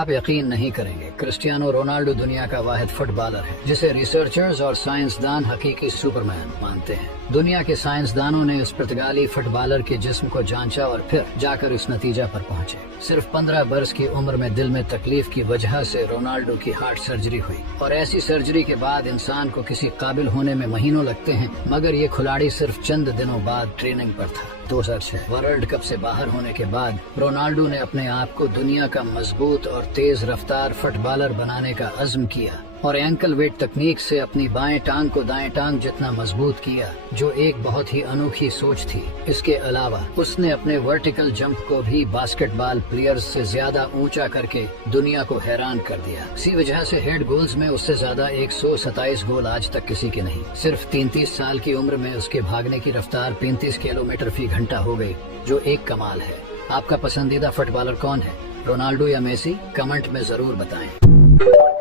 आप यकीन नहीं करेंगे, क्रिस्टियानो रोनाल्डो दुनिया का वाहिद फुटबॉलर है जिसे रिसर्चर्स और साइंसदान हकीकी सुपरमैन मानते हैं। दुनिया के साइंसदानों ने इस पुर्तगाली फुटबॉलर के जिस्म को जांचा और फिर जाकर इस नतीजा पर पहुंचे। सिर्फ 15 बरस की उम्र में दिल में तकलीफ की वजह से रोनाल्डो की हार्ट सर्जरी हुई और ऐसी सर्जरी के बाद इंसान को किसी काबिल होने में महीनों लगते हैं, मगर ये खिलाड़ी सिर्फ चंद दिनों बाद ट्रेनिंग पर था। 2006 वर्ल्ड कप से बाहर होने के बाद रोनाल्डो ने अपने आप को दुनिया का मजबूत और तेज रफ्तार फुटबॉलर बनाने का अज़्म किया और एंकल वेट तकनीक से अपनी बाएं टांग को दाएं टांग जितना मजबूत किया, जो एक बहुत ही अनोखी सोच थी। इसके अलावा उसने अपने वर्टिकल जंप को भी बास्केटबॉल प्लेयर्स से ज्यादा ऊंचा करके दुनिया को हैरान कर दिया। इसी वजह से हेड गोल्स में उससे ज्यादा 127 गोल आज तक किसी के नहीं। सिर्फ 33 साल की उम्र में उसके भागने की रफ्तार 35 किलोमीटर फी घंटा हो गई, जो एक कमाल है। आपका पसंदीदा फुटबॉलर कौन है, रोनाल्डो या मेसी? कमेंट में जरूर बताएं।